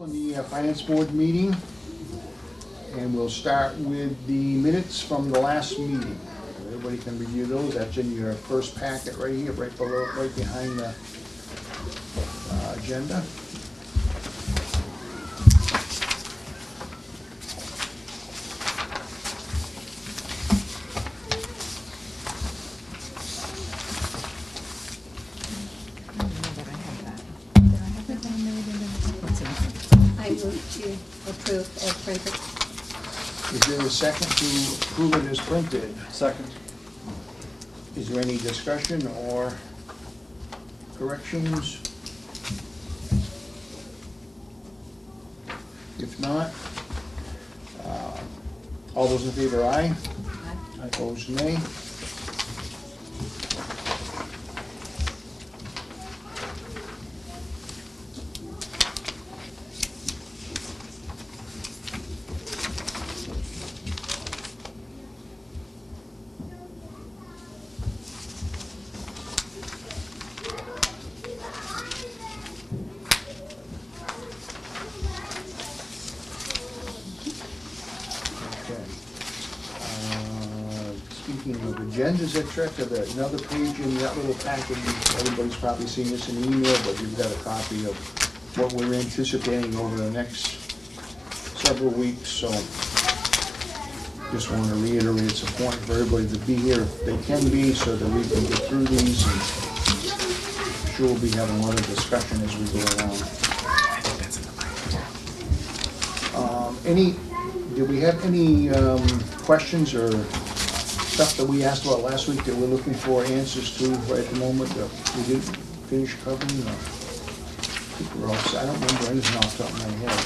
Open the Finance Board meeting, and we'll start with the minutes from the last meeting. Everybody can review those. That's in your first packet right here, right below, right behind the agenda. I move to approve as printed. Is there a second to approve it as printed? Second. Is there any discussion or corrections? If not, all those in favor, aye. Opposed, nay. Speaking of agendas, extract of another page in that little packet. Everybody's probably seen this in email, but you've got a copy of what we're anticipating over the next several weeks. So just want to reiterate, it's important for everybody to be here if they can be, so that we can get through these. And I'm sure we'll be having a lot of discussion as we go along. Did we have any questions or stuff that we asked about last week that we're looking for answers to right at the moment that we didn't finish covering? I think we're all set. I don't remember anything off the top of my head.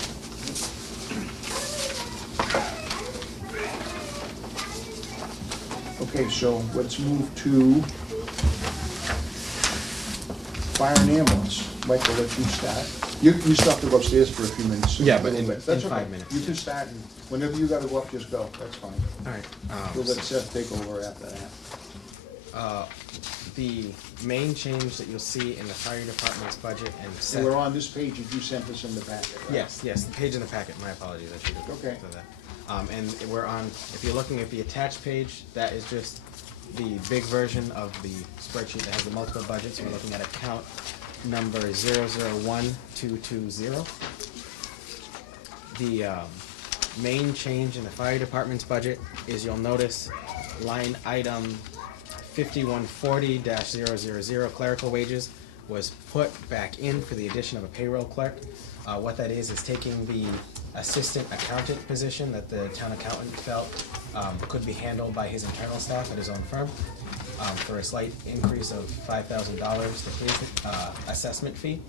Okay, so let's move to fire and ambulance. Michael, let you start. You still have to go upstairs for a few minutes. Yeah, but in That's 5 okay. minutes. You can start, and whenever you gotta go up, just go, that's fine. All right. We'll let Seth take over after that. The main change that you'll see in the fire department's budget and So we're on this page that you sent us in the packet, right? Yes, the page in the packet. My apologies. I should have Okay. said that. And we're on. If you're looking at the attached page, that is just the big version of the spreadsheet that has the multiple budgets. We're looking at account number 001220. The main change in the fire department's budget is you'll notice line item 5140-000 clerical wages was put back in for the addition of a payroll clerk. What that is taking the assistant accountant position that the town accountant felt could be handled by his internal staff at his own firm for a slight increase of $5,000 to his assessment fee.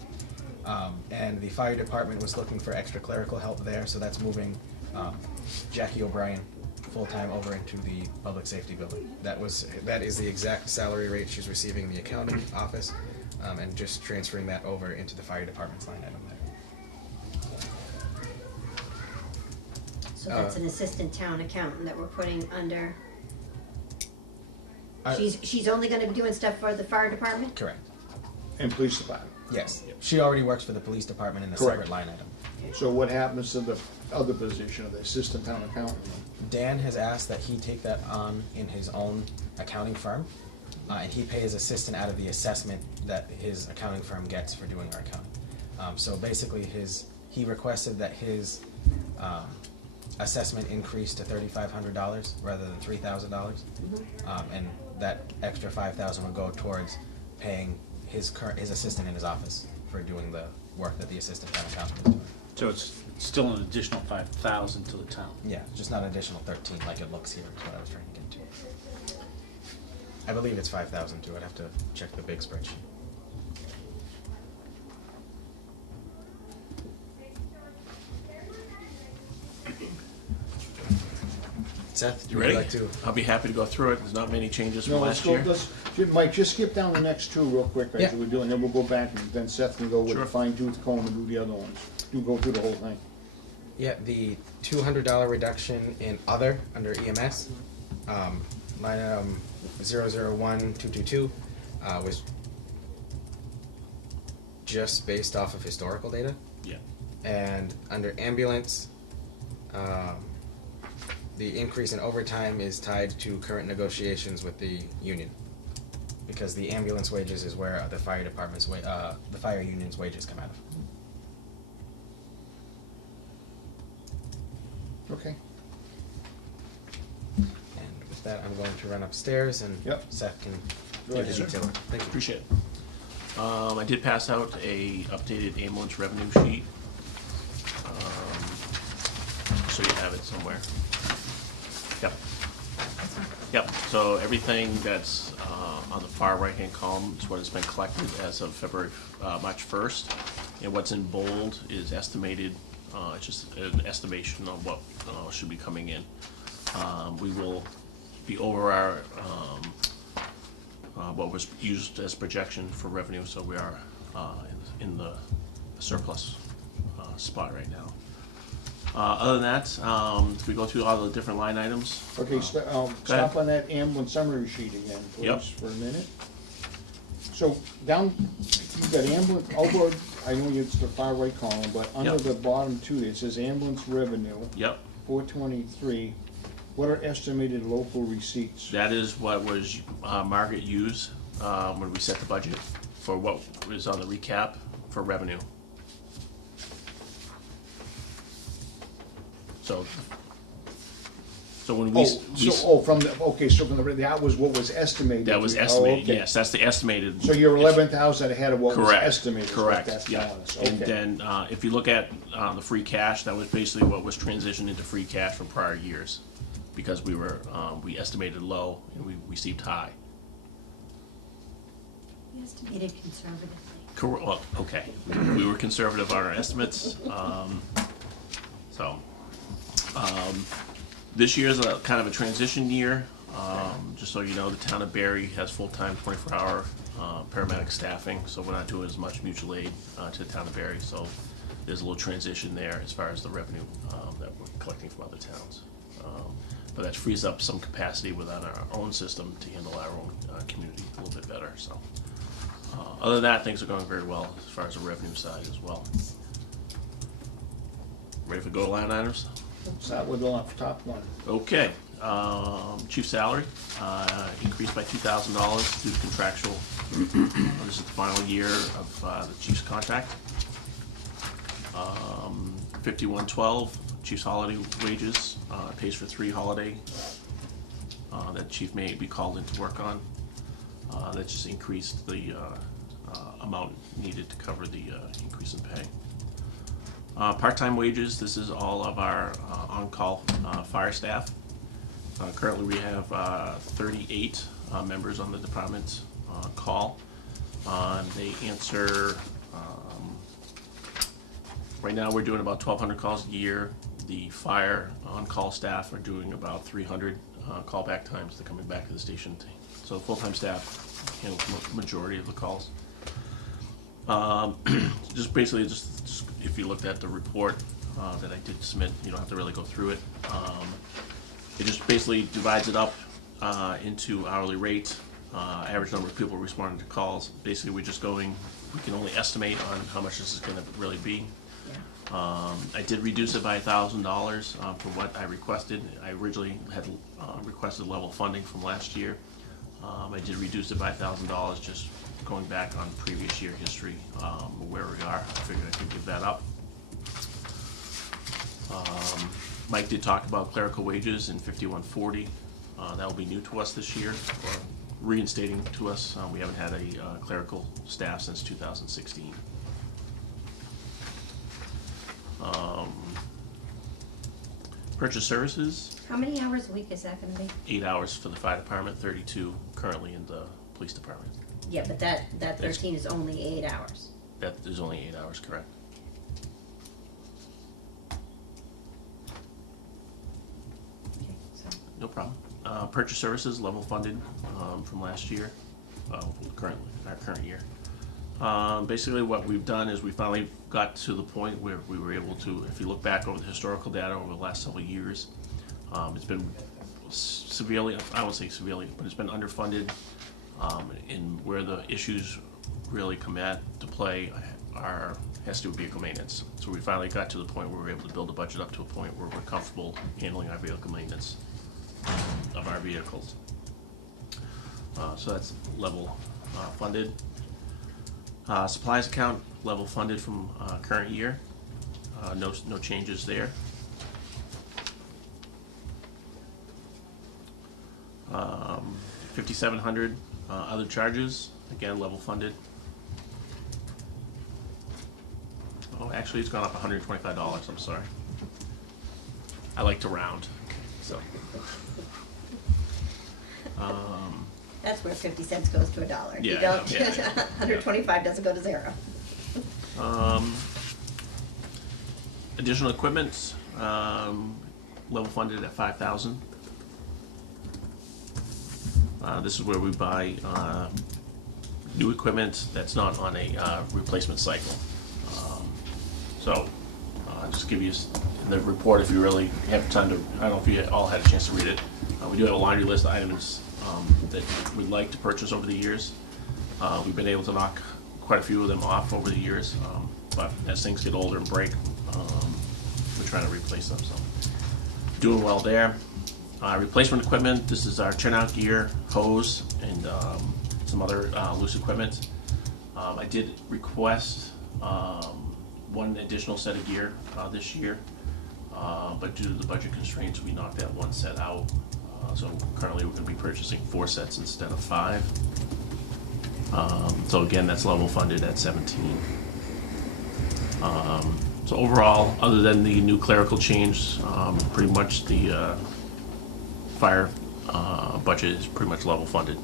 And the fire department was looking for extra clerical help there, so that's moving Jackie O'Brien full-time over into the public safety building. That is the exact salary rate she's receiving in the accounting office, and just transferring that over into the fire department's line item there. So that's an assistant town accountant that we're putting under. I- She's only gonna be doing stuff for the fire department? Correct. And police department. Yes. She already works for the police department in a Correct. separate line item. So what happens to the other position of the assistant town accountant? Dan has asked that he take that on in his own accounting firm, and he pays assistant out of the assessment that his accounting firm gets for doing our accounting. So basically, he requested that his assessment increase to $3,500 rather than $3,000, and that extra $5,000 would go towards paying his assistant in his office for doing the work that the assistant town accountant is doing. So it's still an additional 5,000 to the town. Yeah, just not an additional 13 like it looks here is what I was trying to get to. I believe it's 5,000 too. I'd have to check the big spreadsheet. Seth, You would ready? like to? I'll be happy to go through it. There's not many changes from No, last year. Mike, just skip down the next two real quick, Yeah. as we do, and then we'll go back, and then Seth can go with Sure. a fine tooth comb and do the other ones. Do go through the whole thing. Yeah, the $200 reduction in other under EMS, line item 001222, was just based off of historical data. Yeah. And under ambulance, the increase in overtime is tied to current negotiations with the union. Because the ambulance wages is where the fire department's the fire union's wages come out of. Okay. And with that, I'm going to run upstairs and Yep. Seth can Go do ahead, the sir. detail. Thank you. Appreciate it. I did pass out a updated ambulance revenue sheet. So you have it somewhere. Yep. Yep, so everything that's on the far right-hand column is what has been collected as of March 1st. And what's in bold is estimated, it's just an estimation of what should be coming in. We will be over our, what was used as projection for revenue, so we are in the surplus spot right now. Other than that, if we go through all the different line items. Okay, ahead. stop on that ambulance summary sheet again, Yep. please, for a minute. So down, you've got ambulance, over, I know it's the far right column, but under Yep. the bottom two, it says ambulance revenue, Yep, 423. What are estimated local receipts? that is what was Margaret used when we set the budget for what was on the recap for revenue. So when we, From the, okay, so from the, that was what was estimated. that was Oh, estimated, okay. yes, that's the estimated. So you're 11,000 ahead of what was Correct, estimated. is what correct, that's yeah. telling us. And Okay. then, if you look at the free cash, that was basically what was transitioned into free cash from prior years. Because we were, we estimated low and we received high. We estimated conservatively. Well, okay, we were conservative on our estimates, this year's a kind of a transition year. Just so you know, the town of Barry has full-time 24-hour paramedic staffing, so we're not doing as much mutual aid to the town of Barry, so there's a little transition there as far as the revenue that we're collecting from other towns. But that frees up some capacity within our own system to handle our own community a little bit better, so. Other than that, things are going very well as far as the revenue side as well. Ready for go line items? Start with the top one. Okay, chief salary, increased by $2,000 due to contractual. This is the final year of the chief's contract. 5112, chief's holiday wages, pays for 3 holiday that chief may be called in to work on. That just increased the amount needed to cover the increase in pay. Part-time wages, this is all of our on-call fire staff. Currently we have 38 members on the department call. They answer, right now we're doing about 1,200 calls a year. The fire on-call staff are doing about 300 callback times. They're coming back to the station. So full-time staff handle the majority of the calls. Just basically, just if you looked at the report that I did submit, you don't have to really go through it. It just basically divides it up into hourly rate, average number of people responding to calls. Basically, we can only estimate on how much this is gonna really be. I did reduce it by $1,000 from what I requested. I originally had requested level funding from last year. I did reduce it by $1,000 just going back on previous year history, where we are. I figured I could give that up. Mike did talk about clerical wages in 5140. That will be new to us this year, or reinstating to us. We haven't had a clerical staff since 2016. Purchase services, How many hours a week is that gonna be? 8 hours for the fire department, 32 currently in the police department. Yeah, but that 13 is only 8 hours. That is only 8 hours, correct? Okay, so, No problem. Purchase services level funded from last year, our current year. Basically what we've done is we finally got to the point where we were able to, if you look back over the historical data over the last several years, it's been severely, I won't say severely, but it's been underfunded. And where the issues really come to play has to do with vehicle maintenance. So we finally got to the point where we were able to build a budget up to a point where we're comfortable handling our vehicle maintenance of our vehicles. So that's level funded. Supplies account, level funded from current year. No changes there. 5,700 other charges, again level funded. Oh, actually, it's gone up $125. I'm sorry. I like to round, so. That's where 50 cents goes to $1. You Yeah, don't, yeah. 125 doesn't go to 0. Additional equipment, level funded at 5,000. This is where we buy new equipment that's not on a replacement cycle. So, just give you the report if you really have time to. I don't know if you all had a chance to read it. We do have a laundry list of items that we'd like to purchase over the years. We've been able to knock quite a few of them off over the years, but as things get older and break, we're trying to replace them. So, doing well there. Replacement equipment. This is our turnout gear, hose, and some other loose equipment. I did request one additional set of gear this year, but due to the budget constraints, we knocked that one set out. So currently we're going to be purchasing 4 sets instead of 5. So again, that's level funded at 17. So overall, other than the new clerical change, pretty much the fire budget is pretty much level funded.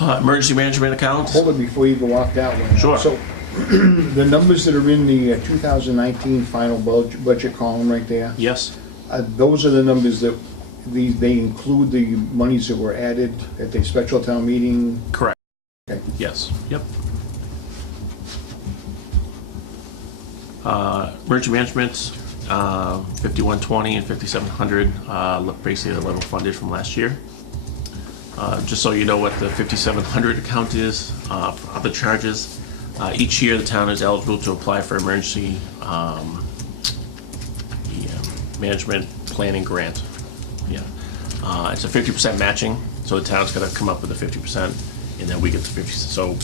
Emergency management accounts. Hold it before you go off that one. Sure. So, the numbers that are in the 2019 final budget column right there, Yes. those are the numbers that, they include the monies that were added at the special town meeting? Correct. Okay. Yes. Yep. Emergency management, 5120 and 5700, basically the level funded from last year. Just so you know what the 5700 account is, other charges. Each year the town is eligible to apply for emergency management planning grant. Yeah, it's a 50% matching, so the town's got to come up with a 50%, and then we get the 50. So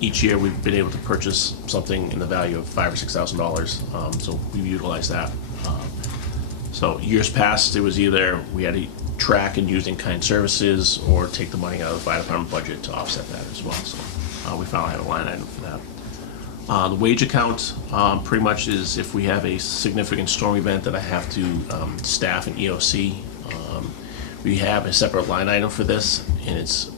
each year we've been able to purchase something in the value of $5,000 or $6,000. So we've utilized that. So years past, it was either we had to track and use in-kind services or take the money out of the fire department budget to offset that as well. So we finally have a line item for that. The wage account pretty much is if we have a significant storm event that I have to staff an EOC. We have a separate line item for this, and it's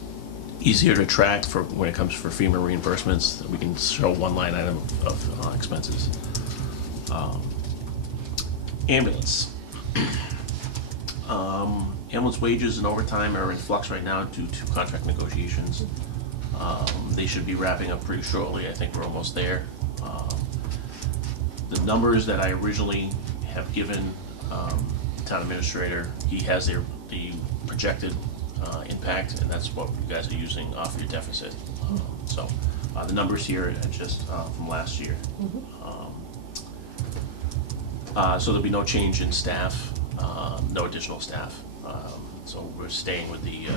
easier to track for when it comes for FEMA reimbursements. We can show one line item of expenses. Ambulance. Ambulance wages and overtime are in flux right now due to contract negotiations. They should be wrapping up pretty shortly. I think we're almost there. The numbers that I originally have given town administrator, he has the projected impact, and that's what you guys are using off your deficit. So the numbers here are just from last year. So there'll be no change in staff, no additional staff. So we're staying with the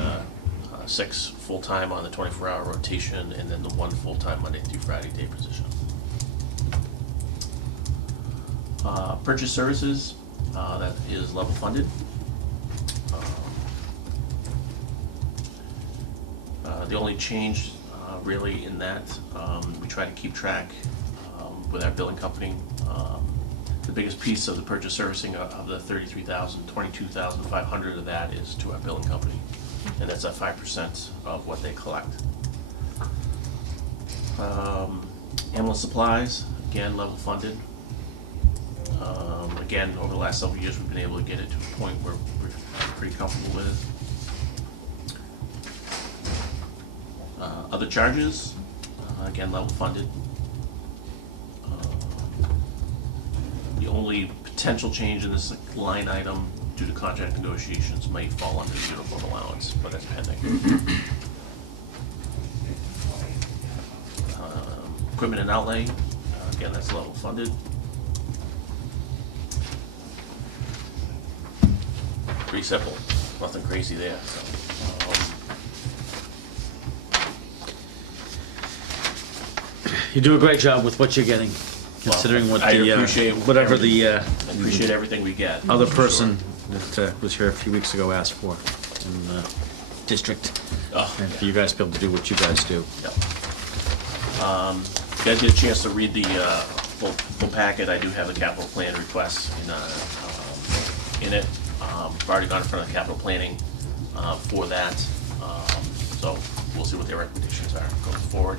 6 full-time on the 24-hour rotation, and then the 1 full-time Monday through Friday day position. Purchase services, that is level funded. The only change really in that, we try to keep track with our billing company. The biggest piece of the purchase servicing of the $33,000, $22,500 of that is to our billing company, and that's at 5% of what they collect. Ambulance supplies, again, level funded. Again, over the last several years, we've been able to get it to a point where we're pretty comfortable with it. Other charges, again, level funded. The only potential change in this line item due to contract negotiations may fall under uniform allowance, but that's pending. Equipment and outlay, again, that's level funded. Pretty simple, nothing crazy there, so. You do a great job with what you're getting, considering what I the, appreciate whatever the, I appreciate everything we get. other for person sure. that was here a few weeks ago asked for in the district. Oh, And for you guys to be able to do what you guys do. yep. You guys get a chance to read the full packet. I do have the capital plan requests in it. I've already gone in front of the capital planning for that. So we'll see what their recommendations are going forward.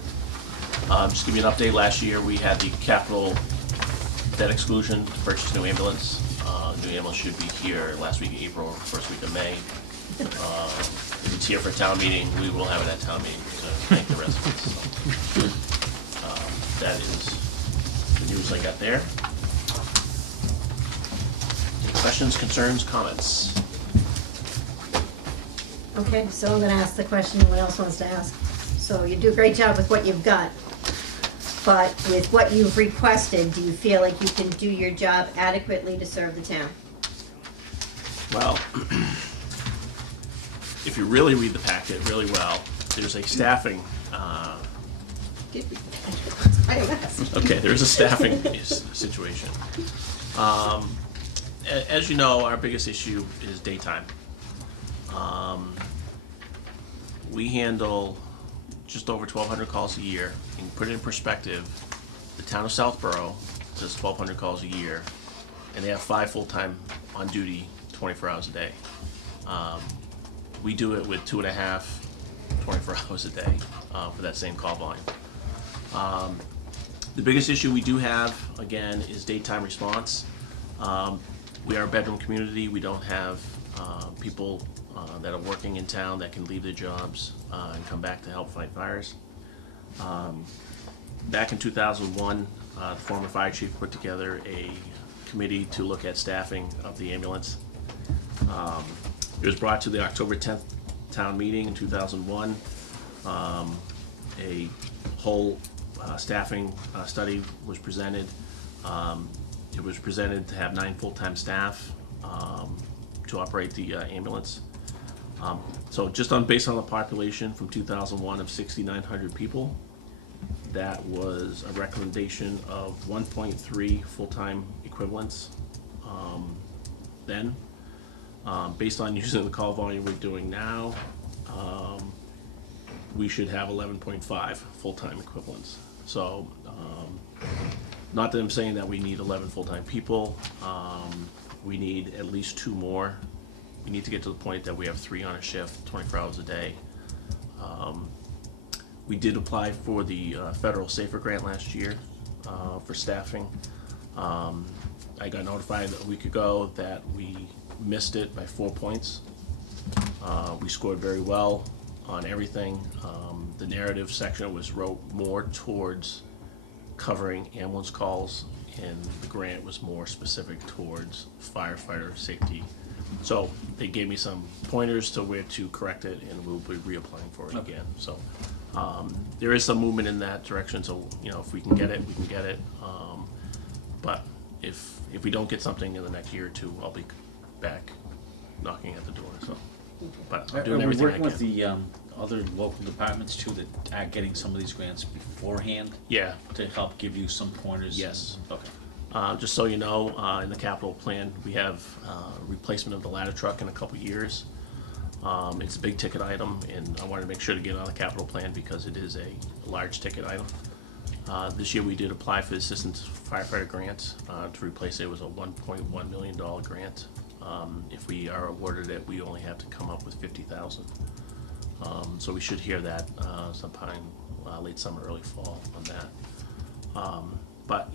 Just to give you an update, last year we had the capital debt exclusion to purchase a new ambulance. New ambulance should be here last week of April, first week of May. If it's here for town meeting, we will have it at town meeting to thank the residents. So, that is the news I got there. Any questions, concerns, comments? Okay, so I'm gonna ask the question no one else wants to ask. So you do a great job with what you've got, but with what you've requested, do you feel like you can do your job adequately to serve the town? Well, if you really read the packet really well, there's a staffing, Did we? I asked. okay, there's a staffing situation. As you know, our biggest issue is daytime. We handle just over 1,200 calls a year. And put it in perspective, the town of Southborough does 1,200 calls a year, and they have 5 full-time on duty 24 hours a day. We do it with 2.5, 24 hours a day for that same call volume. The biggest issue we do have, again, is daytime response. We are a bedroom community. We don't have people that are working in town that can leave their jobs and come back to help fight fires. Back in 2001, the former fire chief put together a committee to look at staffing of the ambulance. It was brought to the October 10th town meeting in 2001. A whole staffing study was presented. It was presented to have 9 full-time staff to operate the ambulance. So just based on the population from 2001 of 6,900 people, that was a recommendation of 1.3 full-time equivalents then. Based on using the call volume we're doing now, we should have 11.5 full-time equivalents. So, not that I'm saying that we need 11 full-time people. We need at least 2 more. We need to get to the point that we have 3 on a shift, 24 hours a day. We did apply for the federal SAFER grant last year for staffing. I got notified a week ago that we missed it by 4 points. We scored very well on everything. The narrative section was wrote more towards covering ambulance calls, and the grant was more specific towards firefighter safety. So they gave me some pointers to where to correct it, and we'll be reapplying for it again. So there is some movement in that direction. So if we can get it, we can get it. But if we don't get something in the next year or 2, I'll be back knocking at the door. So, but I'm doing everything I can. Are we working with the other local departments too that are getting some of these grants beforehand Yeah. to help give you some pointers? Yes. Okay. Just so you know, in the capital plan, we have replacement of the ladder truck in a couple years. It's a big ticket item, and I wanted to make sure to get it on the capital plan because it is a large ticket item. This year we did apply for the assistant firefighter grant to replace it. It was a $1.1 million grant. If we are awarded it, we only have to come up with $50,000. So we should hear that sometime late summer, early fall on that. But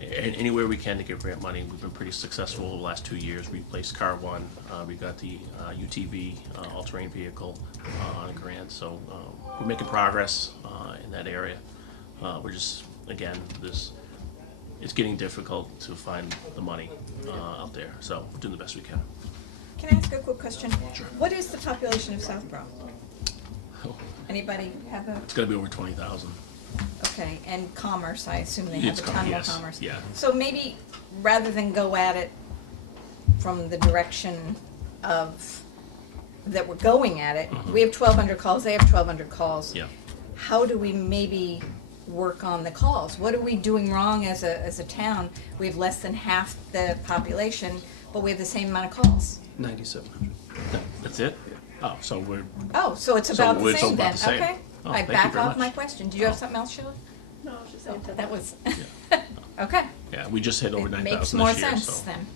anywhere we can to get grant money, we've been pretty successful over the last 2 years. We placed Car 1, we got the UTV, all-terrain vehicle on a grant, so we're making progress in that area. We're just, again, it's getting difficult to find the money out there, so we're doing the best we can. Can I ask a quick question? Sure. What is the population of Southborough? Anybody have a, It's gonna be over 20,000. Okay, and commerce, I assume they have It's a ton more yes, commerce. yeah. So maybe, rather than go at it from the direction of, that we're going at it, we have 1,200 calls, they have 1,200 calls. Yeah. How do we maybe work on the calls? What are we doing wrong as a town? We have less than half the population, but we have the same amount of calls. 9,700. That's it? Oh, so we're, Oh, so it's So about the it's same about then, the same. okay. Oh, I thank you back very off my much. question. Do you have Oh. something else, Sheila? No, just That was, Yeah. okay. yeah, we just hit over It 9,000 makes this more year, sense so. then.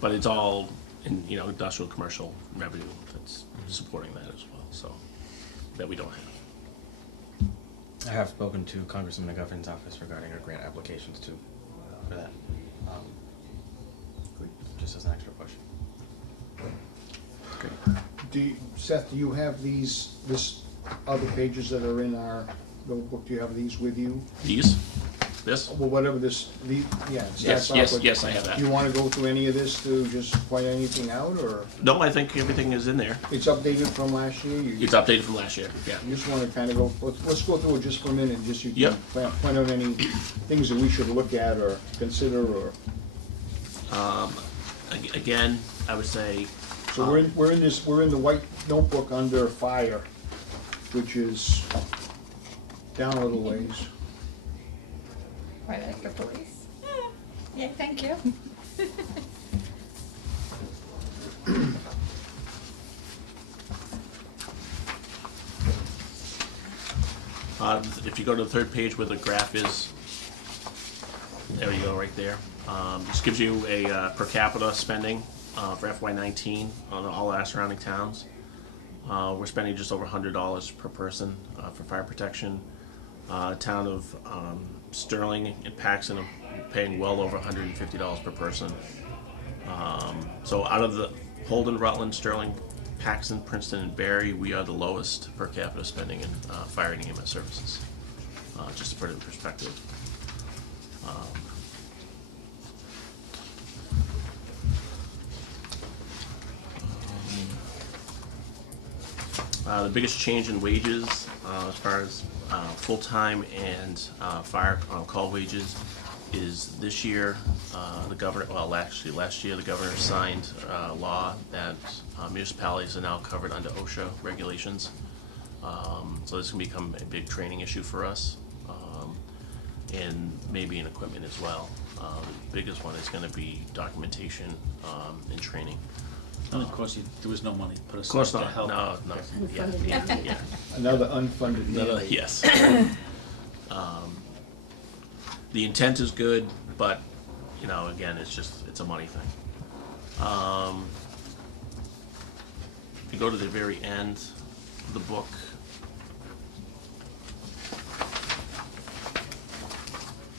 But it's all in, you know, industrial, commercial revenue that's supporting that as well, so, that we don't have. I have spoken to Congressman McGovern's office regarding our grant applications too, for that. Just as an extra question. Seth, do you have this other pages that are in our notebook, do you have these with you? These? This? Well, whatever this, yeah. it Yes, starts off yes, with- yes, I have that. Do you wanna go through any of this to just point anything out, or No, I think everything is in there. it's updated from last year? You It's updated from last year, yeah. you just wanna kinda go, let's go through it just for a minute, just you Yep. can point out any things that we should look at or consider, or, Again, I would say, so we're in the white notebook under fire, which is down a little ways. Right after police. Yeah, thank you. if you go to the third page where the graph is, there you go, right there. This gives you a per capita spending for FY19 on all our surrounding towns. We're spending just over $100 per person for fire protection. Town of Sterling and Paxton are paying well over $150 per person. So out of the Holden, Rutland, Sterling, Paxton, Princeton, and Barry, we are the lowest per capita spending in fire and EMS services. Just to put it in perspective. The biggest change in wages, as far as full-time and fire call wages, is this year, the governor, well, actually last year, the governor signed a law that municipalities are now covered under OSHA regulations. So this can become a big training issue for us, and maybe in equipment as well. The biggest one is gonna be documentation and training. And of course, there was no money put Of course aside to not, help. no, Unfunded yeah. Another unfunded Another, mandate. yes. The intent is good, but, you know, again, it's a money thing. If you go to the very end of the book,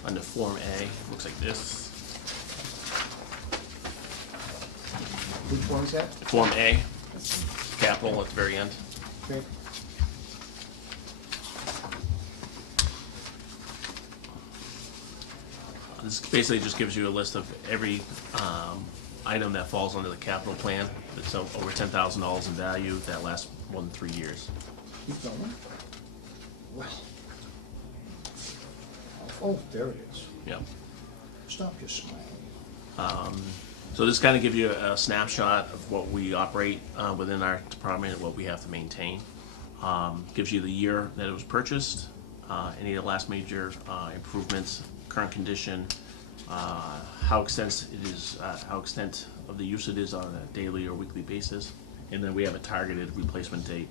under Form A, looks like this. Which one's that? Form A, capital at the very end. Okay. This basically just gives you a list of every item that falls under the capital plan that's over $10,000 in value that lasts more than 3 years. Keep going. Well. Oh, there it is. Yeah. Stop your smiling. So this kind of gives you a snapshot of what we operate within our department and what we have to maintain. Gives you the year that it was purchased, any of the last major improvements, current condition, how extent of the use it is on a daily or weekly basis, and then we have a targeted replacement date.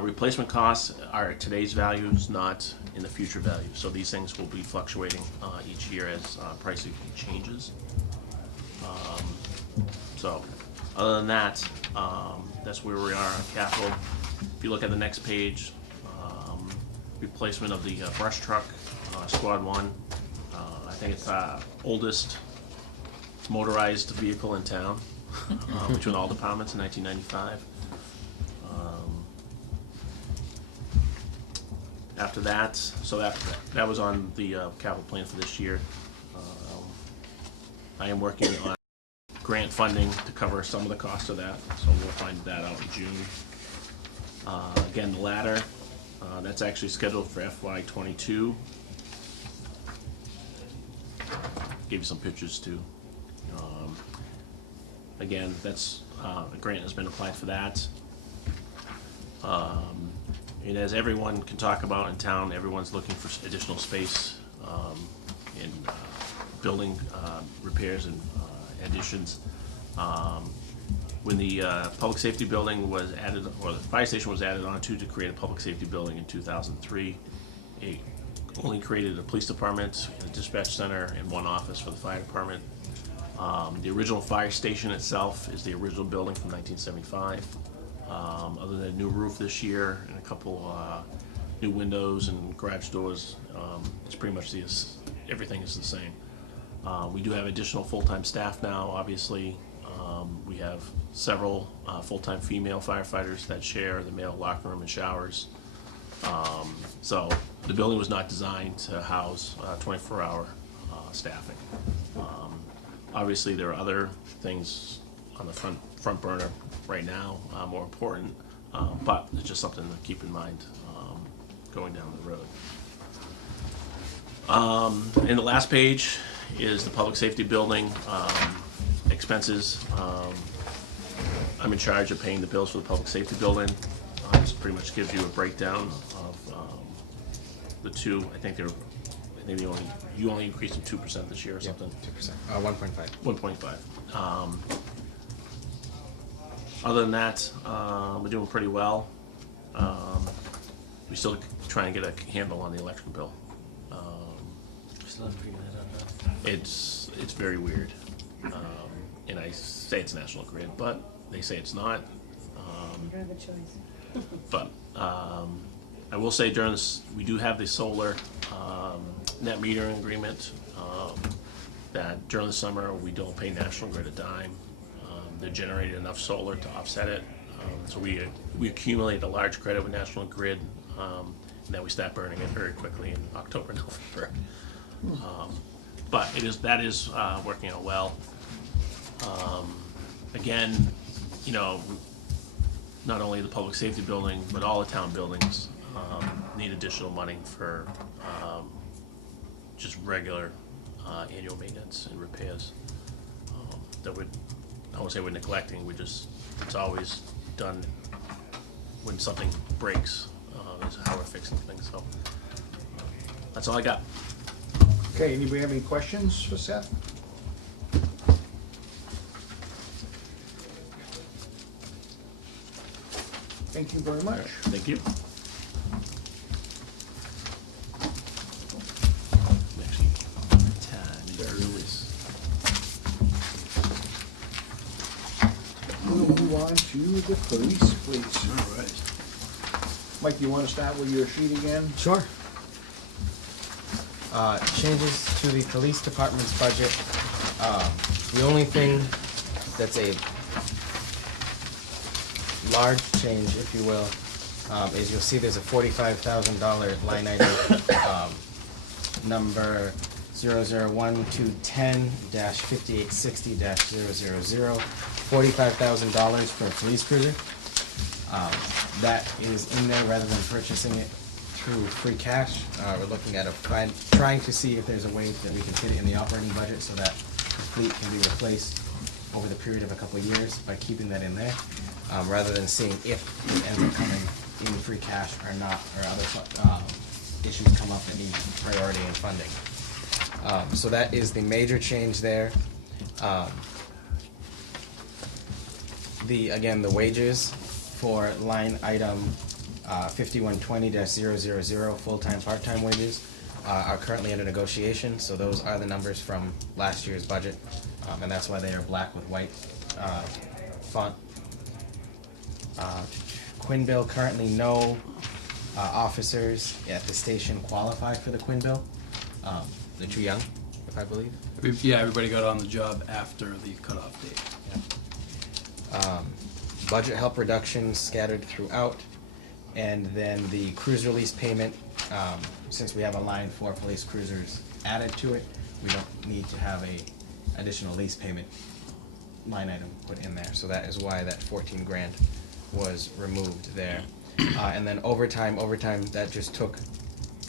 Replacement costs are at today's values, not in the future value. So these things will be fluctuating each year as pricing changes. So other than that, that's where we are on capital. If you look at the next page, replacement of the brush truck, Squad 1. I think it's the oldest motorized vehicle in town, between all departments in 1995. After that, so that was on the capital plan for this year. I am working on grant funding to cover some of the cost of that, so we'll find that out in June. Again, the ladder, that's actually scheduled for FY22. gave you some pictures too. Again, that's, a grant has been applied for that. And as everyone can talk about in town, everyone's looking for additional space in building repairs and additions. When the public safety building was added, or the fire station was added on to create a public safety building in 2003, it only created a police department, a dispatch center, and one office for the fire department. The original fire station itself is the original building from 1975. Other than a new roof this year and a couple new windows and garage doors, it's pretty much everything is the same. We do have additional full-time staff now, obviously. We have several full-time female firefighters that share the male locker room and showers. So the building was not designed to house 24-hour staffing. Obviously, there are other things on the front burner right now, more important, but it's just something to keep in mind going down the road. And the last page is the public safety building expenses. I'm in charge of paying the bills for the public safety building. This pretty much gives you a breakdown of the two. I think you only increased them 2% this year or something. 2%. 1.5. 1.5. Other than that, we're doing pretty well. We still trying to get a handle on the electrical bill. Still haven't figured that out, huh? It's very weird, and I say it's National Grid, but they say it's not. You don't have a choice. But I will say during this, we do have the solar net metering agreement that during the summer we don't pay National Grid a dime. They're generating enough solar to offset it, so we accumulate a large credit with National Grid, and then we start burning it very quickly in October, November. But that is working out well. Again, not only the public safety building, but all the town buildings need additional money for just regular annual maintenance and repairs. I won't say we're neglecting, it's always done when something breaks, is how we're fixing things, so that's all I got. Okay, anybody have any questions for Seth? Thank you very much. Thank you. Actually, time is We'll move on to the police, please. All right. Mike, you want to start with your sheet again? Sure. Changes to the police department's budget. The only thing that's a large change, if you will, is you'll see there's a $45,000 line item, number 001-210-5860-000, $45,000 for a police cruiser. That is in there rather than purchasing it through free cash. We're looking at trying to see if there's a way that we can fit it in the operating budget so that the fleet can be replaced over the period of a couple of years by keeping that in there, rather than seeing if it ends up coming in free cash or not, or other issues come up that need priority in funding. So that is the major change there. Again, the wages for line item 5120-000, full-time, part-time wages, are currently under negotiation, so those are the numbers from last year's budget, and that's why they are black with white font. Quinn bill, currently no officers at the station qualify for the Quinn bill. They're too young, if I believe. Yeah, everybody got on the job after the cutoff date. Budget help reductions scattered throughout, and then the cruiser lease payment, since we have a line for police cruisers added to it, we don't need to have a additional lease payment line item put in there, so that is why that 14 grand was removed there. And then overtime, that just took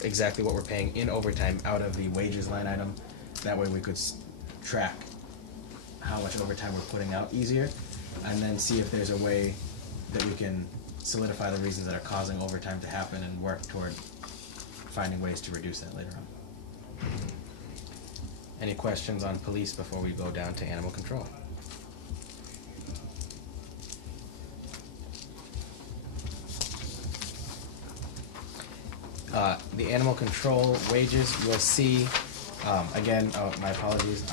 exactly what we're paying in overtime out of the wages line item. That way we could track how much overtime we're putting out easier, and then see if there's a way that we can solidify the reasons that are causing overtime to happen and work toward finding ways to reduce that later on. Any questions on police before we go down to animal control? The animal control wages, you'll see, again, oh, my apologies,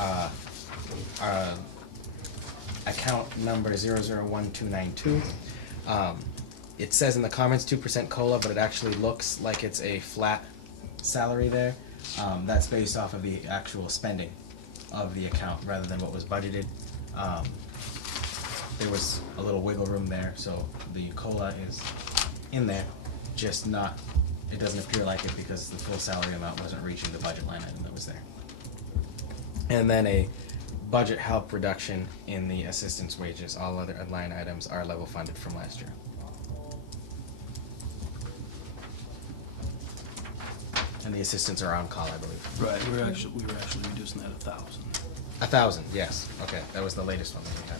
account number 001292. It says in the comments 2% COLA, but it actually looks like it's a flat salary there. That's based off of the actual spending of the account rather than what was budgeted. There was a little wiggle room there, so the COLA is in there, just not, it doesn't appear like it because the full salary amount wasn't reaching the budget line item that was there. And then a budget help reduction in the assistance wages. All other line items are level funded from last year. And the assistants are on call, I believe. Right, we were actually reducing that 1,000. 1,000, yes. Okay, that was the latest one that we had.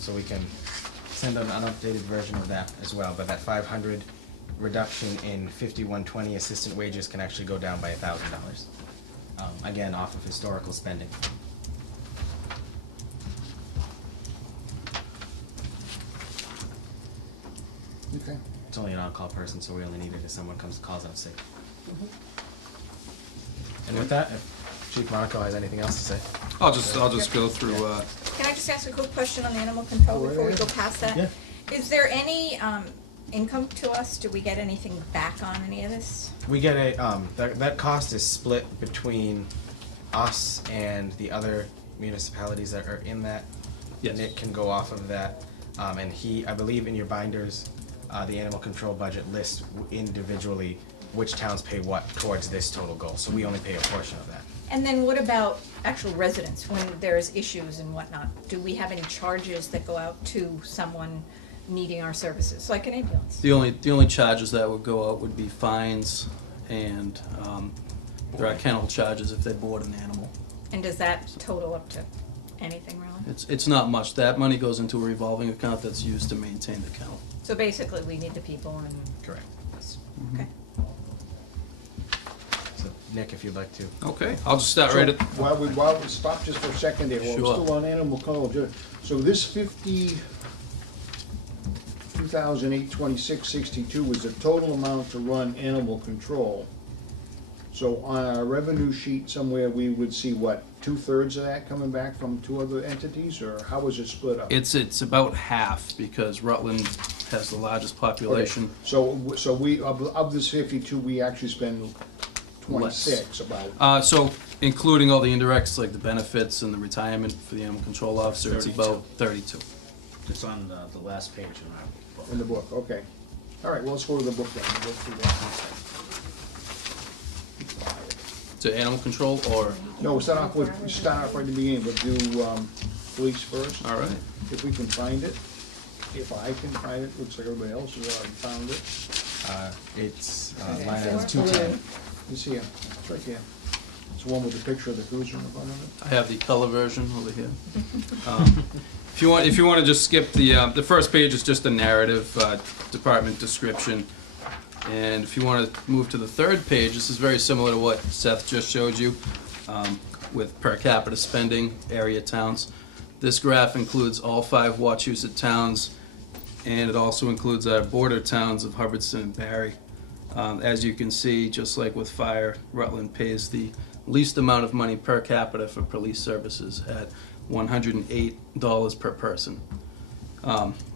So we can send an updated version of that as well, but that 500 reduction in 5120 assistant wages can actually go down by $1,000. Again, off of historical spending. Okay. It's only an on-call person, so we only need it if someone calls out sick. And with that, if Chief Monaco has anything else to say. I'll just go through, Can I just ask a quick question on the animal control Go before we ahead. go past that? Yeah. Is there any income to us? Do we get anything back on any of this? We get a, that cost is split between us and the other municipalities that are in that. Yes. Nick can go off of that, and I believe in your binders, the animal control budget lists individually which towns pay what towards this total goal, so we only pay a portion of that. And then what about actual residents when there's issues and whatnot? Do we have any charges that go out to someone needing our services, like an ambulance? the only charges that would go out would be fines, and there are kennel charges if they board an animal. And does that total up to anything really? It's not much. That money goes into a revolving account that's used to maintain the kennel. So basically, we need the people and. Correct. Okay. So Nick, if you'd like to. Okay, I'll just start So, right at, while we stop just for a second there, while we're Sure. still on animal control, so this 2008-26-62 was the total amount to run animal control. So on our revenue sheet somewhere, we would see what, 2/3 of that coming back from two other entities, or how was it split up? it's about half, because Rutland has the largest population. Okay. So we, of this 52, we actually spend 26 about. So including all the indirects, like the benefits and the retirement for the animal control officer, it's 32. about 32. It's on the last page in our book. In the book, okay. All right, well, let's go to the book then. We'll go through that. To animal control, or, No, we start off right at the beginning. We'll do police first. all right. If we can find it. If I can find it, looks like everybody else has already found it. It's line item 210. It's here, it's right here. It's the one with the picture of the cruiser in the front of it. I have the color version over here. If you want to just skip the first page is just a narrative, department description. And if you want to move to the third page, this is very similar to what Seth just showed you, with per capita spending, area towns. This graph includes all 5 Wachusett towns, and it also includes our border towns of Hubbardston and Barry. As you can see, just like with fire, Rutland pays the least amount of money per capita for police services at $108 per person.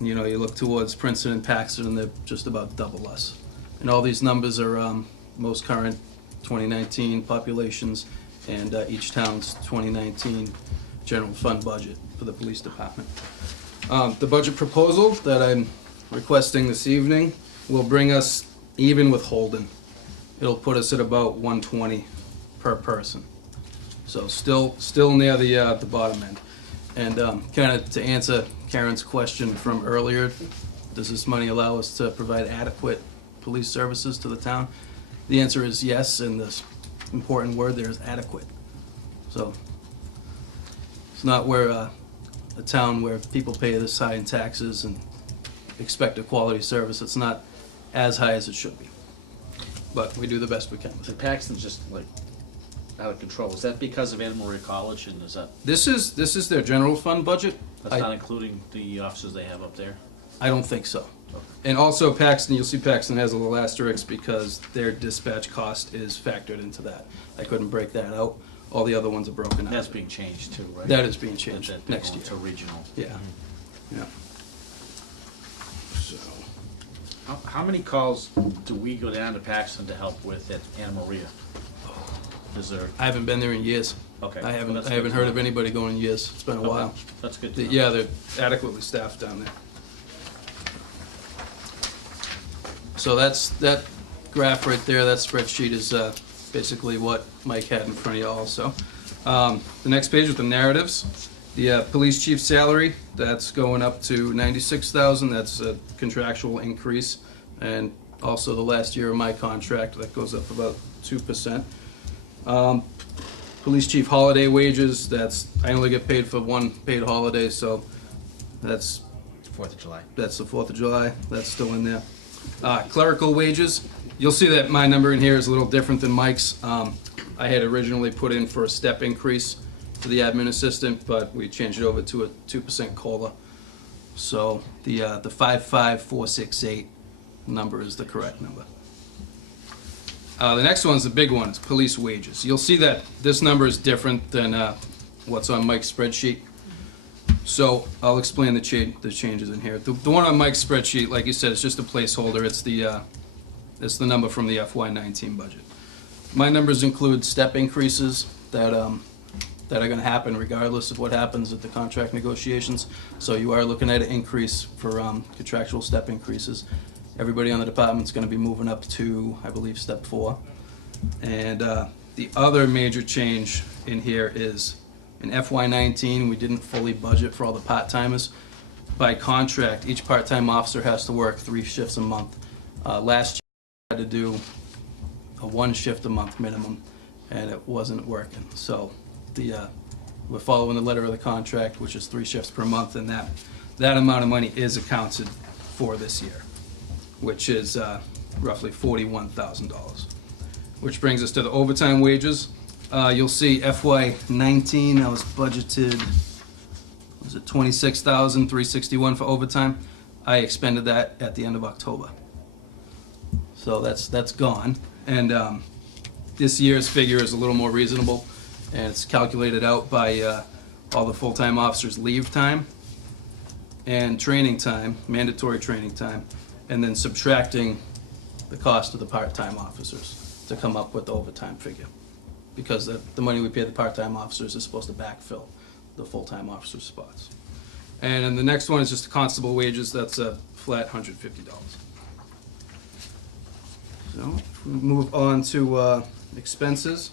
You look towards Princeton and Paxton, and they're just about double us. And all these numbers are most current 2019 populations and each town's 2019 general fund budget for the police department. The budget proposal that I'm requesting this evening will bring us even with Holden. It'll put us at about 120 per person. So still near the bottom end. And kind of to answer Karen's question from earlier, does this money allow us to provide adequate police services to the town? The answer is yes, and this important word there is adequate. So It's not where a town where people pay this high in taxes and expect a quality service. It's not as high as it should be. But we do the best we can with The it. Paxton's just like out of control. Is that because of Anna Maria College, and is that, This is their general fund budget. that's not including the officers they have up there? I don't think so. And also Paxton, you'll see Paxton has a little asterisk because their dispatch cost is factored into that. I couldn't break that out. All the other ones are broken out. That's being changed too, right? That is being changed That next going year. to regional. Yeah. Yeah. So, How many calls do we go down to Paxton to help with at Anna Maria? Is there, I haven't been there in years. okay. I well, haven't that's I haven't good to heard know. of anybody going in years. It's been a Okay, while. That's good to know. Yeah, they're adequately staffed down there. So that graph right there, that spreadsheet is basically what Mike had in front of you also. The next page with the narratives, the police chief salary, that's going up to $96,000. That's a contractual increase. And also the last year of my contract, that goes up about 2%. Police chief holiday wages, I only get paid for one paid holiday, so that's 4th of July. that's the 4th of July. That's still in there. Clerical wages. You'll see that my number in here is a little different than Mike's. I had originally put in for a step increase for the admin assistant, but we changed it over to a 2% COLA. So the 55468 number is the correct number. The next one's the big one. It's police wages. You'll see that this number is different than what's on Mike's spreadsheet. So I'll explain the changes in here. The one on Mike's spreadsheet, like you said, it's just a placeholder. It's the number from the FY19 budget. My numbers include step increases that are going to happen regardless of what happens at the contract negotiations. So you are looking at an increase for contractual step increases. Everybody on the department's going to be moving up to, I believe, step 4. And the other major change in here is in FY19, we didn't fully budget for all the part-timers. By contract, each part-time officer has to work 3 shifts a month. Last year, I had to do a 1 shift a month minimum, and it wasn't working. So we're following the letter of the contract, which is 3 shifts per month, and that amount of money is accounted for this year, which is roughly $41,000. Which brings us to the overtime wages. You'll see FY19, I was budgeted, was it $26,361 for overtime? I expended that at the end of October. So that's gone. And this year's figure is a little more reasonable, and it's calculated out by all the full-time officers' leave time and training time, mandatory training time, and then subtracting the cost of the part-time officers to come up with the overtime figure. Because the money we pay the part-time officers is supposed to backfill the full-time officer spots. And then the next one is just the constable wages. That's a flat $150. So if we move on to expenses.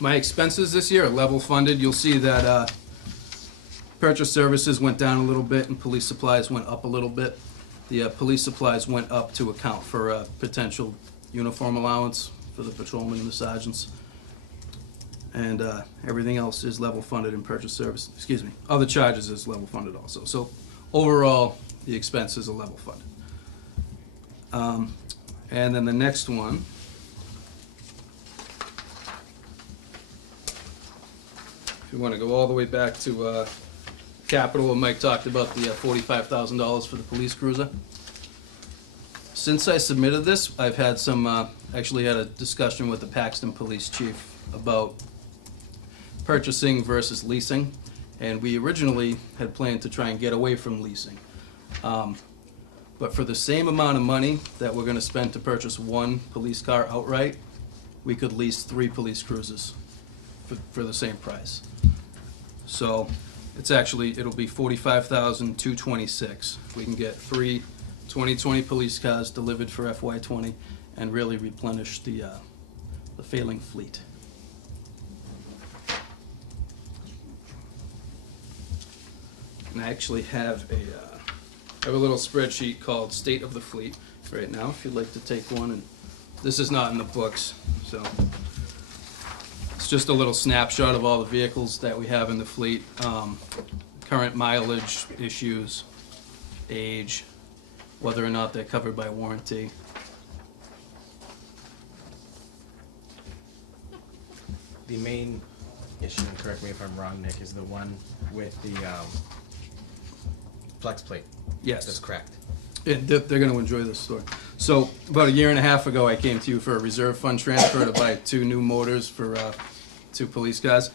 My expenses this year are level funded. You'll see that purchase services went down a little bit and police supplies went up a little bit. The police supplies went up to account for a potential uniform allowance for the patrolmen and the sergeants. And everything else is level funded in purchase service, other charges is level funded also. So overall, the expenses are level funded. And then the next one, if you want to go all the way back to capital, when Mike talked about the $45,000 for the police cruiser. Since I submitted this, I've had actually had a discussion with the Paxton Police Chief about purchasing versus leasing, and we originally had planned to try and get away from leasing. But for the same amount of money that we're gonna spend to purchase 1 police car outright, we could lease 3 police cruisers for the same price. So it'll be $45,226. We can get 3 2020 police cars delivered for FY20 and really replenish the failing fleet. And I actually have a little spreadsheet called State of the Fleet right now, if you'd like to take one. And this is not in the books, so It's just a little snapshot of all the vehicles that we have in the fleet, current mileage issues, age, whether or not they're covered by warranty. The main issue, and correct me if I'm wrong, Nick, is the one with the flex plate. Yes. That's correct. They're going to enjoy this story. So about a year and a half ago, I came to you for a reserve fund transfer to buy 2 new motors for 2 police cars,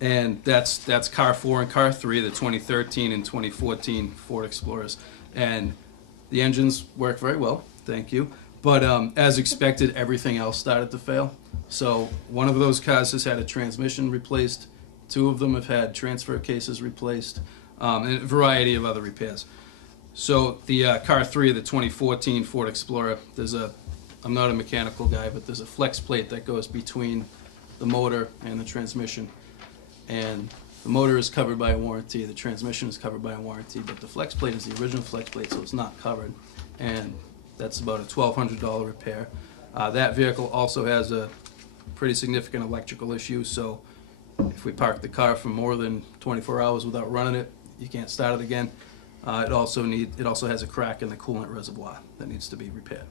and that's car 4 and car 3, the 2013 and 2014 Ford Explorers, and the engines work very well, thank you. But as expected, everything else started to fail. So one of those cars has had a transmission replaced. 2 of them have had transfer cases replaced, and a variety of other repairs. So the car 3, the 2014 Ford Explorer, I'm not a mechanical guy, but there's a flex plate that goes between the motor and the transmission. And the motor is covered by a warranty, the transmission is covered by a warranty, but the flex plate is the original flex plate, so it's not covered. And that's about a $1,200 repair. That vehicle also has a pretty significant electrical issue, so if we park the car for more than 24 hours without running it, you can't start it again. It also has a crack in the coolant reservoir that needs to be repaired.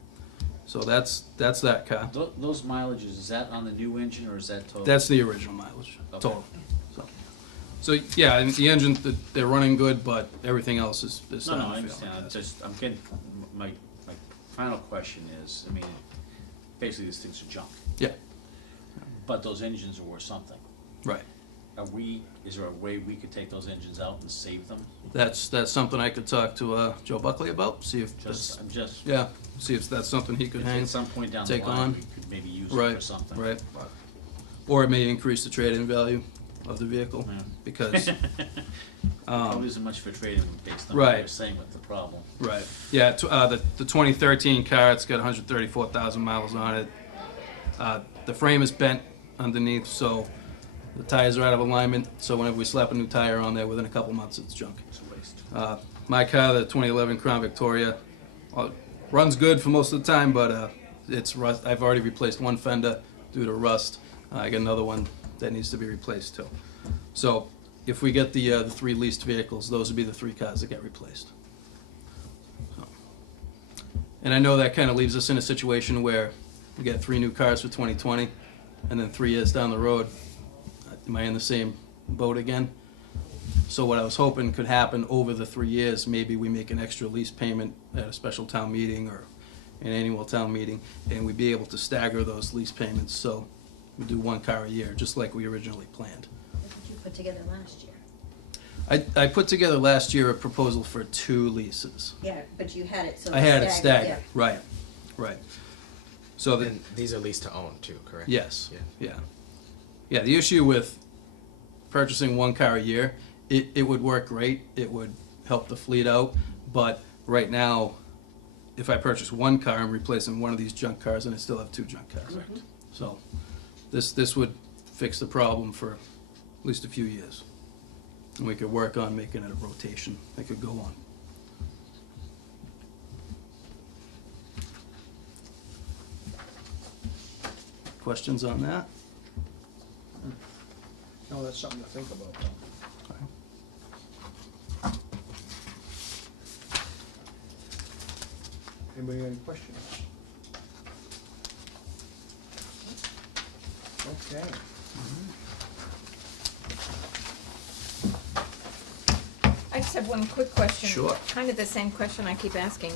So that's that car. Those mileages, is that on the new engine or is that total? That's the original mileage, Okay. total. So yeah, and the engine, they're running good, but everything else is No, starting I to fail. understand. I'm getting, my final question is, I mean, basically these things are junk, Yeah, but those engines are worth something. right. Is there a way we could take those engines out and save them? That's something I could talk to Joe Buckley about, see if see if that's something he could hang. At some point down the take line, on. we could maybe use it Right, for something. right. Or it may increase the trade-in value of the vehicle, Yeah. because, Probably isn't much for trading based on what Right. you're saying with the problem. right, yeah, the 2013 car, it's got 134,000 miles on it. The frame is bent underneath, so the tires are out of alignment, so whenever we slap a new tire on there, within a couple months, it's junk. It's a waste. My car, the 2011 Crown Victoria, runs good for most of the time, but it's rust. I've already replaced one fender due to rust. I got another one that needs to be replaced too. So if we get the 3 leased vehicles, those would be the 3 cars that get replaced. So. And I know that kind of leaves us in a situation where we get 3 new cars for 2020, and then 3 years down the road, am I in the same boat again? So what I was hoping could happen over the 3 years, maybe we make an extra lease payment at a special town meeting or an annual town meeting, and we'd be able to stagger those lease payments, so we do 1 car a year, just like we originally planned. What did you put together last year? I put together last year a proposal for 2 leases. Yeah, but you had it so. I had it staggered, staggered, right, right. So the, And these are lease to own too, correct? yes, Yeah. yeah. Yeah, the issue with purchasing 1 car a year, it would work great, it would help the fleet out, but right now, if I purchase 1 car, I'm replacing one of these junk cars and I still have 2 junk cars. So this would fix the problem for at least a few years. And we could work on making it a rotation that could go on. Questions on that? No, that's something to think about, though. Anybody got any questions? Okay. I just have one quick question. Sure. Kind of the same question I keep asking.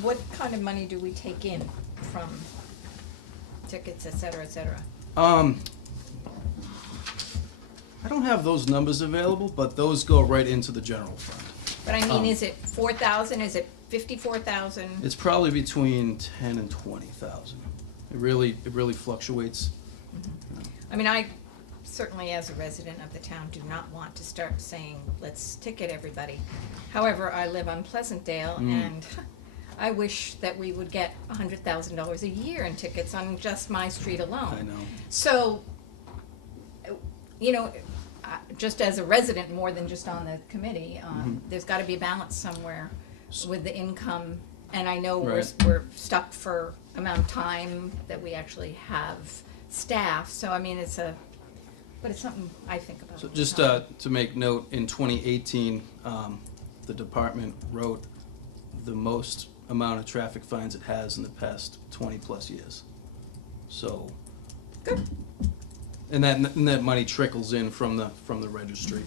What kind of money do we take in from tickets, et cetera, et cetera? I don't have those numbers available, but those go right into the general fund. But I mean, is it 4,000, is it 54,000? It's probably between 10 and 20,000. It really fluctuates. I mean, I certainly, as a resident of the town, do not want to start saying, let's ticket everybody. However, I live on Pleasantdale, and I wish that we would get $100,000 a year in tickets on just my street alone. I know. So, you know, just as a resident, more than just on the committee, there's got to be a balance somewhere with the income. And I know Right. we're stuck for amount of time that we actually have staff, so I mean, but it's something I think about. So all the just time. to make note, in 2018, the department wrote the most amount of traffic fines it has in the past 20-plus years. So, Good. and that money trickles in from the registry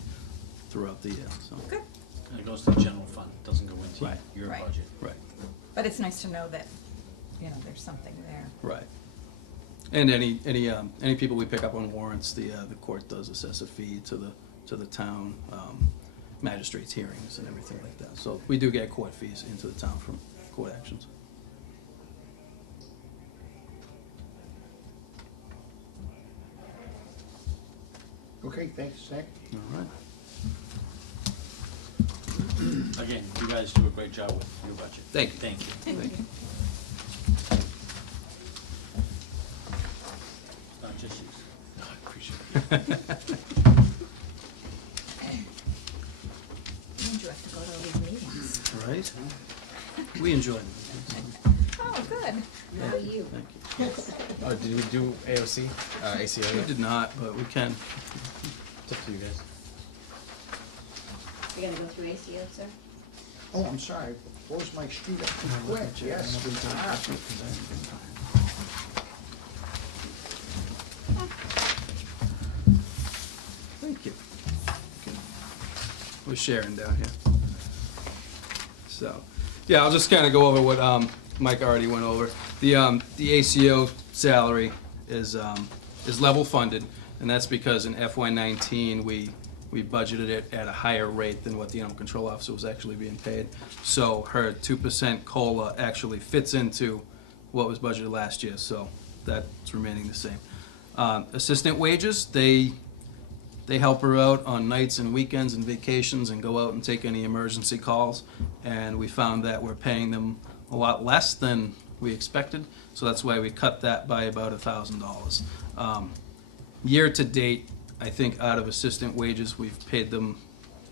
throughout the year, so. Good. And it goes to the general fund, doesn't go into Right. your Right. budget. Right, But it's nice to know that, there's something there. right. And any people we pick up on warrants, the court does assess a fee to the town, magistrates' hearings and everything like that. So we do get court fees into the town from court actions. Okay, thanks, Zach. All right. Again, you guys do a great job with your budget. Thank you. Thank you. Thank you. Not just you. No, I appreciate it. And you have to go to all these meetings. Right? We enjoy them. Oh, good. How are you? Thank you. Oh, did we do AOC, ACO We yet? did not, but we can. It's up to you guys. You're gonna go through ACO, sir? Oh, I'm sorry, closed my street up too quick, yes. Thank you. We're sharing down here. So, yeah, I'll just kind of go over what Mike already went over. The ACO salary is level funded, and that's because in FY19 we budgeted it at a higher rate than what the animal control officer was actually being paid. So her 2% COLA actually fits into what was budgeted last year, so that's remaining the same. Assistant wages, they help her out on nights and weekends and vacations and go out and take any emergency calls. And we found that we're paying them a lot less than we expected, so that's why we cut that by about $1,000. Year to date, I think out of assistant wages, we've paid them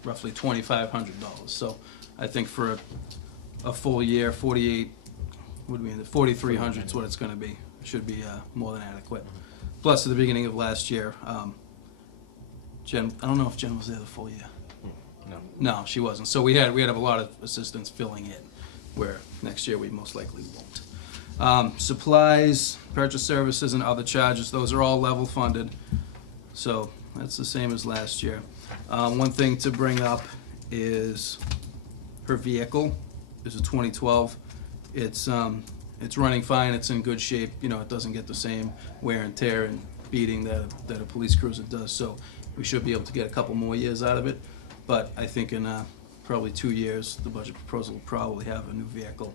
roughly $2,500. So I think for a full year, 4,300 is what it's gonna be. Should be more than adequate. Plus, at the beginning of last year, Jen, I don't know if Jen was there the full year. No. No, she wasn't. So we had a lot of assistants filling in, where next year we most likely won't. Supplies, purchase services, and other charges, those are all level funded. So that's the same as last year. One thing to bring up is her vehicle is a 2012. It's running fine. It's in good shape. You know, it doesn't get the same wear and tear and beating that a police cruiser does. So we should be able to get a couple more years out of it. But I think in probably 2 years, the budget proposal will probably have a new vehicle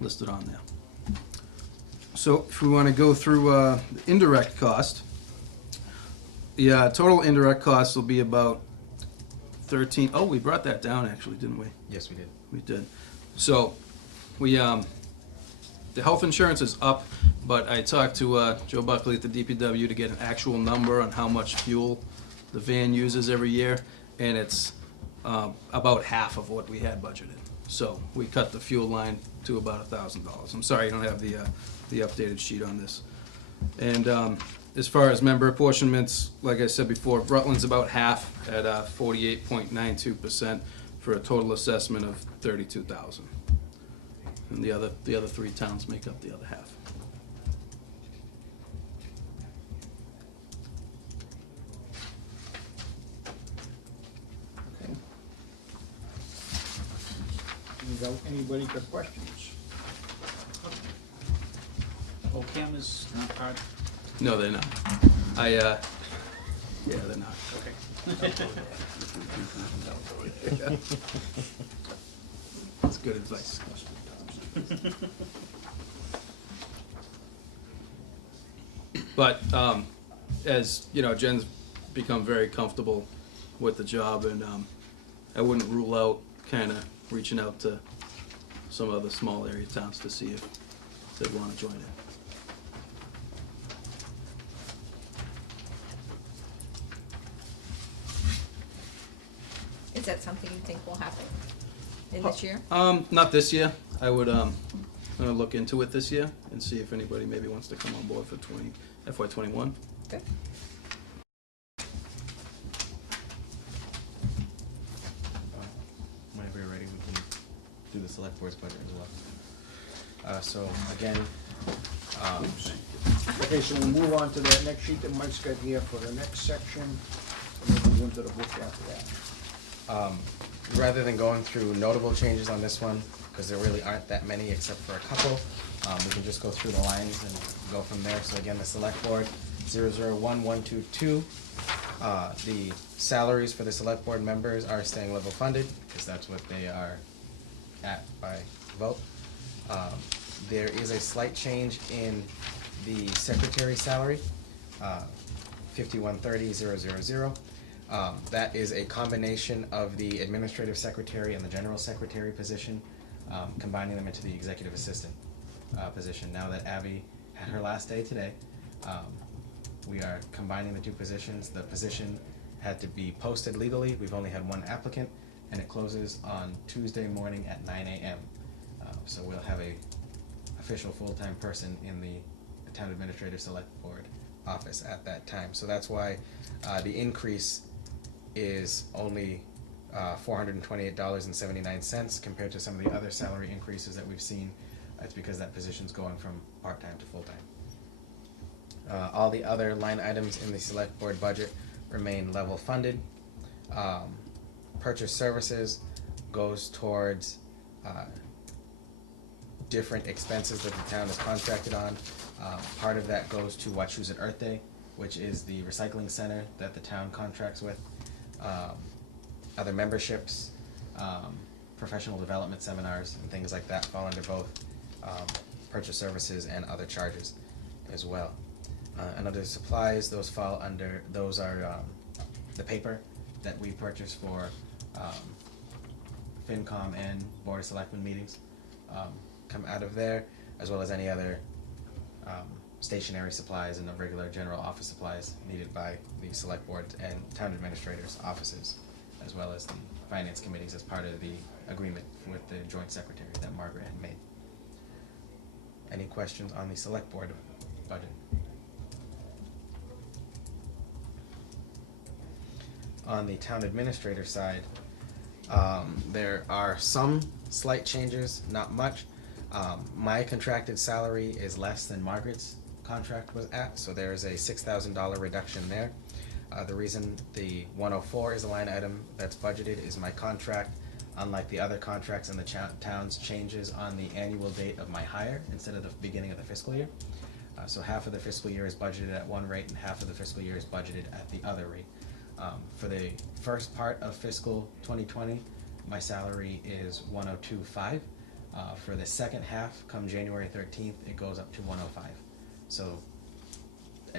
listed on there. So if we want to go through the indirect cost, the total indirect cost will be about 13. Oh, we brought that down actually, didn't we? Yes, we did. We did. So we the health insurance is up, but I talked to Joe Buckley at the DPW to get an actual number on how much fuel the van uses every year, and it's about half of what we had budgeted. So we cut the fuel line to about $1,000. I'm sorry you don't have the updated sheet on this. And as far as member apportionments, like I said before, Rutland's about half at 48.92% for a total assessment of $32,000. And the other 3 towns make up the other half. Okay. Anybody got questions? OCAM is not part, No, they're not. Yeah, they're not. okay. That's good advice. But, as, you know, Jen's become very comfortable with the job, and I wouldn't rule out kind of reaching out to some other small area towns to see if they'd want to join in. Is that something you think will happen in this year? Not this year. I would, I'm gonna look into it this year and see if anybody maybe wants to come on board for FY21. Good. Whenever you're ready, we can do the select board's budget as well. So again, Okay, so we'll move on to that next sheet that Mike's got here for the next section, and then we'll go into the book after that. rather than going through notable changes on this one, because there really aren't that many except for a couple, we can just go through the lines and go from there. So again, the select board, 001122. The salaries for the select board members are staying level funded, because that's what they are at by vote. There is a slight change in the secretary salary, 5130,000. That is a combination of the administrative secretary and the general secretary position, combining them into the executive assistant position. Now that Abby had her last day today, we are combining the two positions. The position had to be posted legally. We've only had one applicant, and it closes on Tuesday morning at 9 a.m. So we'll have a official full-time person in the town administrative select board office at that time. So that's why the increase is only $428.79 compared to some of the other salary increases that we've seen. It's because that position's going from part-time to full-time. All the other line items in the select board budget remain level funded. Purchase services goes towards different expenses that the town is contracted on. Part of that goes to Wachusett Earth Day, which is the recycling center that the town contracts with. Other memberships, professional development seminars, and things like that fall under both purchase services and other charges as well. And other supplies, those fall under, those are the paper that we purchase for FinCom and Board of Selectmen meetings come out of there, as well as any other stationary supplies and the regular general office supplies needed by the select board and town administrators' offices, as well as the finance committees as part of the agreement with the joint secretary that Margaret had made. Any questions on the select board budget? On the town administrator side, there are some slight changes, not much. My contracted salary is less than Margaret's contract was at, so there is a $6,000 reduction there. The reason the 104 is a line item that's budgeted is my contract, unlike the other contracts in the towns, changes on the annual date of my hire instead of the beginning of the fiscal year. So half of the fiscal year is budgeted at one rate and half of the fiscal year is budgeted at the other rate. For the first part of fiscal 2020, my salary is 102.5. For the second half, come January 13th, it goes up to 105. So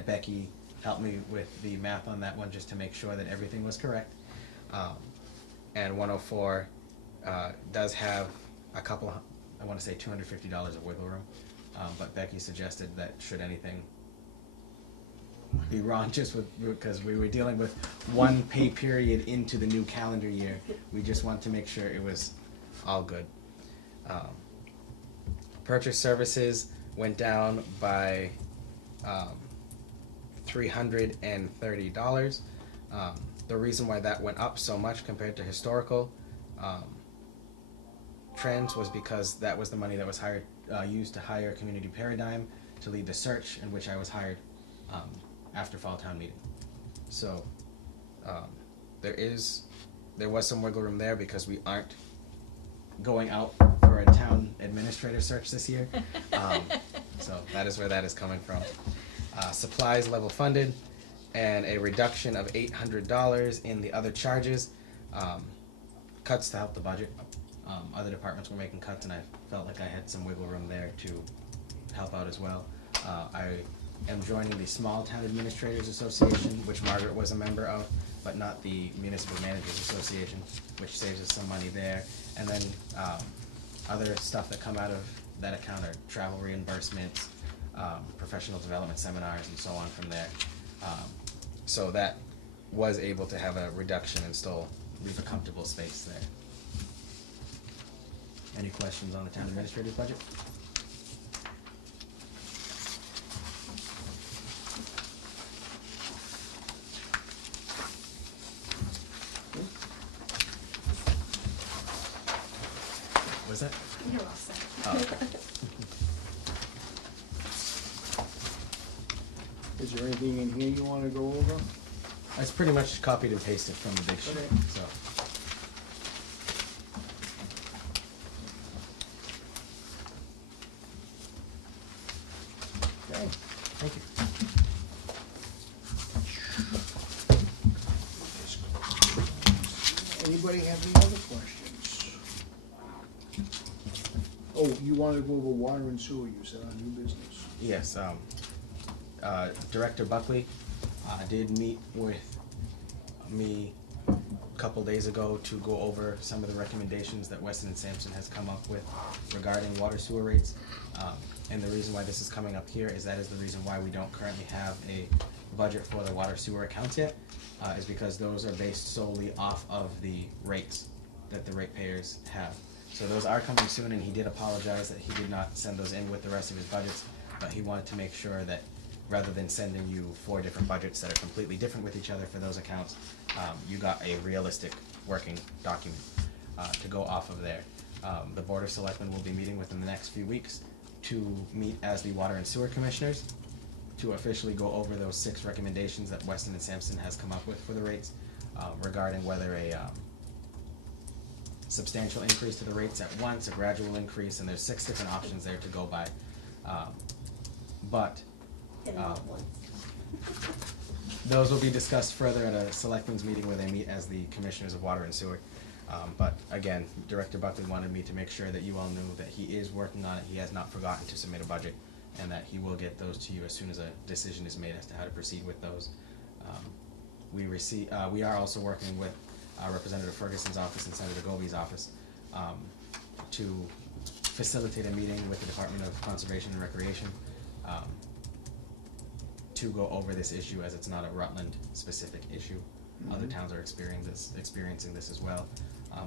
Becky helped me with the math on that one just to make sure that everything was correct. And 104 does have a couple, I want to say $250 of wiggle room. But Becky suggested that should anything be wrong, just because we were dealing with one pay period into the new calendar year, we just want to make sure it was all good. Purchase services went down by $330. The reason why that went up so much compared to historical trends was because that was the money that was used to hire Community Paradigm to lead the search, in which I was hired after fall town meeting. So there was some wiggle room there because we aren't going out for a town administrator search this year. So that is where that is coming from. Supplies level funded, and a reduction of $800 in the other charges. Cuts to help the budget. Other departments were making cuts, and I felt like I had some wiggle room there to help out as well. I am joining the Small Town Administrators Association, which Margaret was a member of, but not the Municipal Managers Association, which saves us some money there. And then other stuff that come out of that account are travel reimbursements, professional development seminars, and so on from there. So that was able to have a reduction and still leave a comfortable space there. Any questions on the town administrator's budget? Was that? You're all set. Oh, okay. Is there anything in here you wanna go over? It's pretty much copied and pasted from the big sheet, Okay. so. Okay. Thank you. Anybody have any other questions? Oh, you wanna go over water and sewer, you said, on new business? Yes, Director Buckley did meet with me a couple days ago to go over some of the recommendations that Weston and Sampson has come up with regarding water sewer rates. And the reason why this is coming up here is that is the reason why we don't currently have a budget for the water sewer accounts yet, is because those are based solely off of the rates that the ratepayers have. So those are coming soon, and he did apologize that he did not send those in with the rest of his budgets, but he wanted to make sure that rather than sending you 4 different budgets that are completely different with each other for those accounts, you got a realistic working document to go off of there. The Board of Selectmen will be meeting within the next few weeks to meet as the Water and Sewer Commissioners to officially go over those 6 recommendations that Weston and Sampson has come up with for the rates regarding whether a substantial increase to the rates at once, a gradual increase, and there's 6 different options there to go by. But Get them all at once. those will be discussed further at a selectmen's meeting where they meet as the commissioners of water and sewer. But again, Director Buckley wanted me to make sure that you all knew that he is working on it. He has not forgotten to submit a budget, and that he will get those to you as soon as a decision is made as to how to proceed with those. We are also working with Representative Ferguson's office and Senator Goby's office to facilitate a meeting with the Department of Conservation and Recreation to go over this issue, as it's not a Rutland-specific issue. Other towns are experiencing this as well.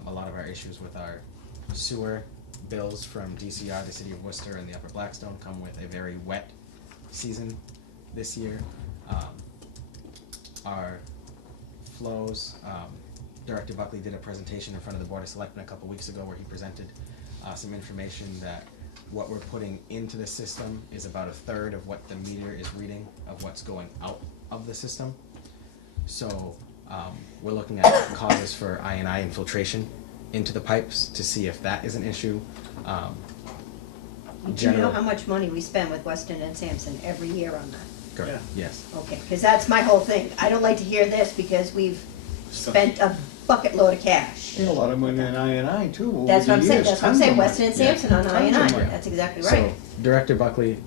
A lot of our issues with our sewer bills from DCR, the City of Worcester, and the Upper Blackstone come with a very wet season this year. Our flows, Director Buckley did a presentation in front of the Board of Selectmen a couple weeks ago where he presented some information that what we're putting into the system is about 1/3 of what the meter is reading of what's going out of the system. So we're looking at causes for I&I infiltration into the pipes to see if that is an issue. Do you know how much money we spend with Weston and Sampson every year on that? Correct, yes. Okay, because that's my whole thing. I don't like to hear this because we've spent a bucket load of cash. And a lot of money in I&I too, over That's the what I'm saying, years, that's what I'm tons of saying, money. Weston and Sampson on Tons I of and money. I, that's exactly So right. Director Buckley,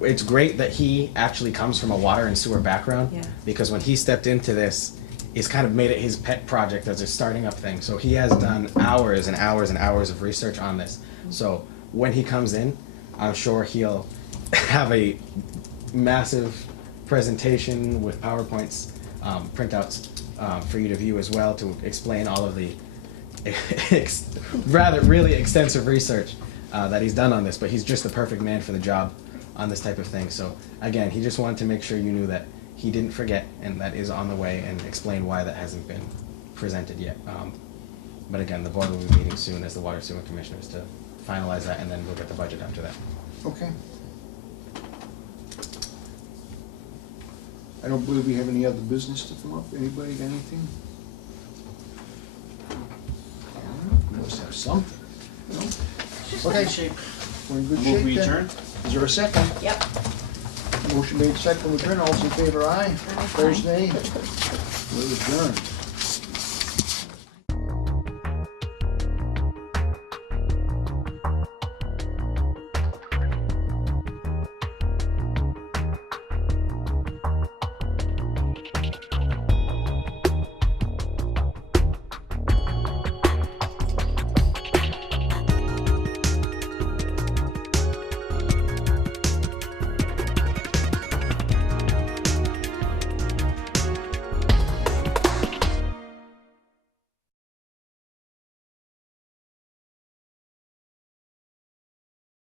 it's great that he actually comes from a water and sewer background. Yeah. Because when he stepped into this, he's kind of made it his pet project as a starting up thing. So he has done hours and hours and hours of research on this. So when he comes in, I'm sure he'll have a massive presentation with PowerPoints, printouts for you to view as well, to explain all of the rather really extensive research that he's done on this. But he's just the perfect man for the job on this type of thing. So again, he just wanted to make sure you knew that he didn't forget, and that is on the way, and explain why that hasn't been presented yet. But again, the board will be meeting soon as the water sewer commissioners to finalize that, and then we'll get the budget after that. Okay. I don't believe we have any other business to come up. Anybody got anything? We must have something. No? Okay. We're in good shape Move we then. adjourn? Is there a second? Yep. Motion made second, return, all those in favor, aye. Aye. Opposed, nay. We're adjourned.